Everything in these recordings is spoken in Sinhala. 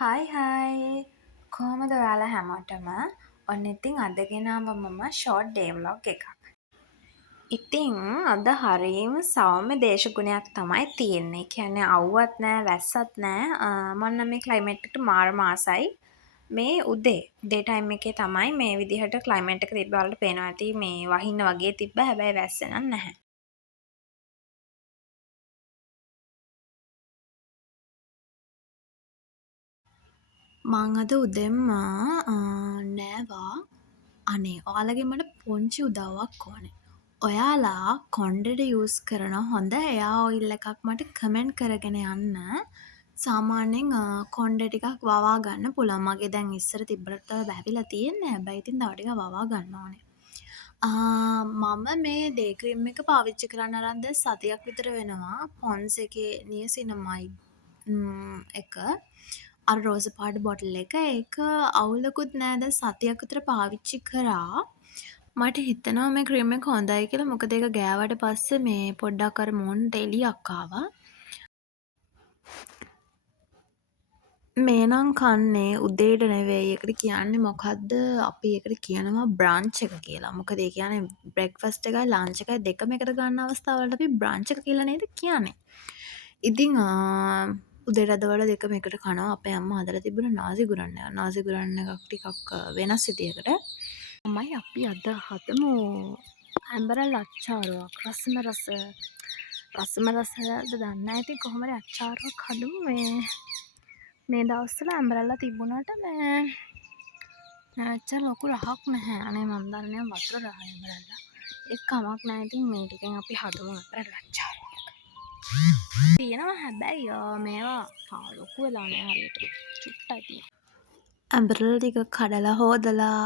හායි හායි කොහොමද ඔයාලා හැමෝටම ඔන්න ඉතින් අද ගෙනාවා මම ෂෝට් ඩේ ව්ලොග් එකක්. ඉතින් අද හරියම සෞම්‍ය දේශගුණයක් තමයි තියෙන්නේ. කියන්නේ අවුවත් නෑ වැස්සත් නෑ. මම නම් මේ ක්ලයිමේට් එකට මාරම ආසයි. මේ උදේ ටයිම් එකේ තමයි මේ විදිහට ක්ලයිමේට් එක තිබ්බ වලට පේනවා ඇති මේ වහින්න වගේ තිබ්බ හැබැයි වැස්ස නම් නැහැ. මං අද උදෙන්ම නෑවා අනේ ඔයාලගේ මට පොංචි උදව්වක් ඕනේ. ඔයාලා කොණ්ඩෙට යූස් කරන හොඳ එයා ඔයිල් එකක් මට කමෙන්ට් කරගෙන යන්න. සාමාන්‍යයෙන් කොණ්ඩෙ ටිකක් වවා ගන්න පුළුවන්. මගේ දැන් ඉස්සර තිබ්බට වැහිලා තියෙන්නේ. හැබැයි ඉතින් තව ටිකක් වවා ගන්න ඕනේ. මම මේ ඩේ ක්‍රීම් එක පාවිච්චි කරන්න අරන් දැන් සතියක් විතර වෙනවා. පොන්ස් එකේ නියසිනමයිඩ් එක අර රෝස පාට බොටල් එක. ඒක අවුලකුත් නෑ. දැන් සතියක් විතර පාවිච්චි කරා. මට හිතෙනවා මේ ක්‍රීම් එක හොඳයි කියලා. මොකද ඒක ගෑවට පස්සේ මේ පොඩ්ඩක් අර මූණට එළියක් ආවා. මේ නම් කන්නේ උදේට නෙවෙයි. ඒකට කියන්නේ මොකද්ද? අපි ඒකට කියනවා බ්‍රන්ච් එක කියලා. මොකද ඒ කියන්නේ බ්‍රෙක්ෆාස්ට් එකයි ලන්ච් එකයි දෙකම එකට ගන්න අවස්ථාවලට අපි බ්‍රන්ච් එක කියලා නේද කියන්නේ. ඉතින් උදේට අදවල දෙකම එකට කනවා. අපේ අම්මා හදලා තිබුණ නාසි ගුරන් එක. නාසි ගුරන් එකක් ටිකක් වෙනස් විදියකට. තමයි අපි අද හදමු ඇඹරල් අච්චාරුවක්. රසම රසද දන්නේ නැහැ. ඉතින් කොහොම හරි අච්චාරුවක් හදමු. මේ දවස්වල ඇඹරල්ලා තිබුණාට එච්චර ලොකු රහක් නැහැ. අනේ මන් දන්නේ වතුර රහයි ඇඹරල්ලා. ඒක කමක් නැහැ. ඉතින් මේ ටිකෙන් අපි හදමු ඇඹරල් අච්චාරුවක්. තියෙනවා හැබැයි මේවා ලොකු වෙලා නැහැ හරියට. චුට්ටයි තියෙන්නේ. ඇඹරල් ටික කඩලා හොදලා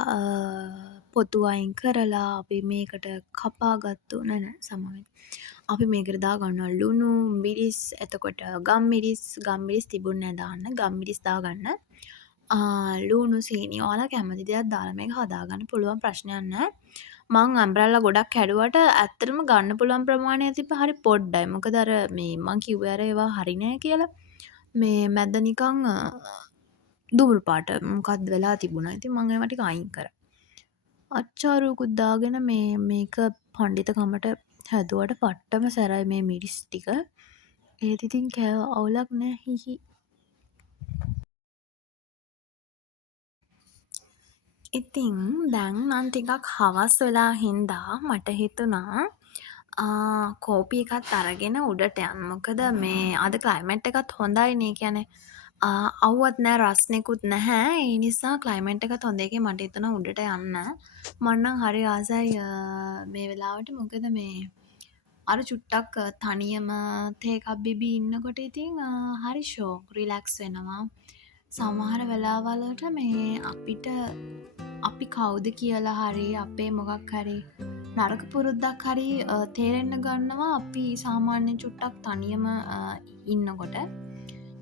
පොතු අයින් කරලා අපි මේකට කපාගත්තු නෑ සමවෙන්න. අපි මේකට දාගන්නවා ලුණු, මිරිස්, එතකොට ගම්මිරිස් තිබුණේ නැහැ දාන්න. ගම්මිරිස් දාගන්න. ලුණු, සීනි ඔයාලා කැමති දේක් දාලා මේක හදාගන්න පුළුවන් ප්‍රශ්නයක් නැහැ. මං ඇම්බ්‍රෙලා ගොඩක් හැදුවට ඇත්තටම ගන්න පුළුවන් ප්‍රමාණය තිබ්බ හරි පොඩ්ඩයි. මොකද අර මේ මං කිව්වේ අර ඒවා හරි නෑ කියලා. මේ මැද නිකන් දුමුරු පාට මොකක්ද වෙලා තිබුණා. ඉතින් මං ඒවා ටික අයින් කරා. අච්චාරුවකුත් දාගෙන මේක පණ්ඩිතකමට හැදුවට පට්ටම සැරයි මේ මිරිස් ටික. ඒත් ඉතින් කෑවා අවුලක් නෑ හිහි. ඉතින් දැන් නම් ටිකක් හවස් වෙලා හින්දා මට හිතුණා කෝපි එකත් අරගෙන උඩට යන්න. මොකද මේ අද ක්ලයිමේට් එකත් හොඳයිනේ. ඒ කියන්නේ අවුවත් නෑ රස්නෙකුත් නැහැ. ඒ නිසා ක්ලයිමේට් එකත් හොඳ එකේ මට හිතුණා උඩට යන්න. මම නම් හරි ආසයි මේ වෙලාවට. මොකද මේ අර චුට්ටක් තනියම තේ එකක් බිබී ඉන්නකොට ඉතින් හරි ෂෝක් රිලැක්ස් වෙනවා. සමහර වෙලාවල් වලට මේ අපිට අපි කවුද කියලා හරි අපේ මොකක් හරි නරක පුරුද්දක් හරි තේරෙන්න ගන්නවා අපි සාමාන්‍යයෙන් චුට්ටක් තනියම ඉන්නකොට.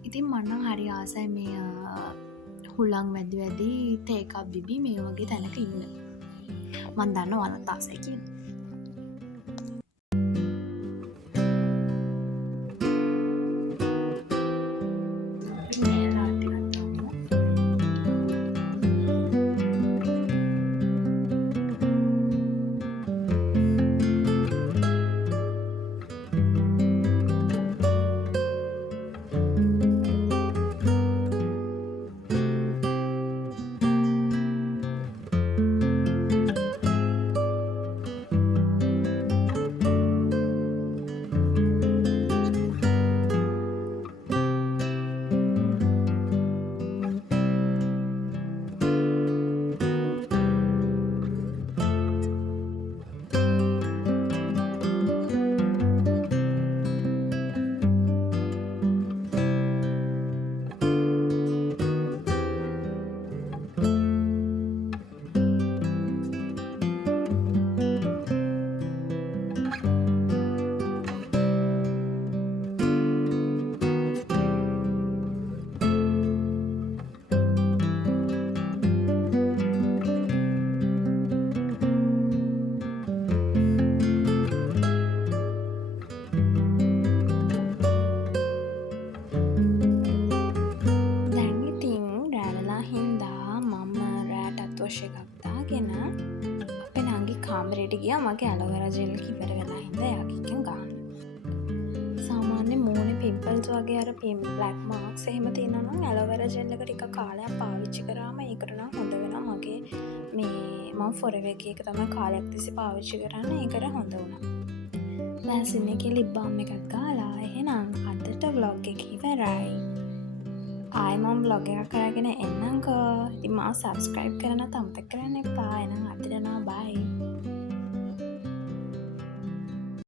ඉතින් මම නම් හරි ආසයි මේ හුලං වැදි තේ එකක් බිබී මේ වගේ තැනක ඉන්න. මම දන්නවා ඔයාලත් ආසයි කියලා. හරියට ගියා මගේ ඇලෝවෙරා ජෙල් එක ඉවර වෙලා හින්දා එයාගෙන් ගන්න. සාමාන්‍ය මූණේ පිම්පල්ස් වගේ අර බ්ලැක් මාර්ක්ස් එහෙම තියෙනවා නම් ඇලෝවෙරා ජෙල් එක ටික කාලයක් පාවිච්චි කරාම ඒකට නම් හොඳ වෙනවා. මගේ මේ මම ෆොරෙවර් එකේ එක තමයි කාලයක් තිස්සේ පාවිච්චි කරන්නේ. ඒකට හොඳ වුණා. වැසින් එකේ ලිප් බාම් එකක් ගාලා එහෙනම් අදට vlog එක ඉවරයි. ආයෙ මම vlog එකක් කරගෙන එන්නම්කෝ. ඉතින් මාව subscribe කරන්න අමතක කරන්න එපා. එහෙනම් අදට නම් bye.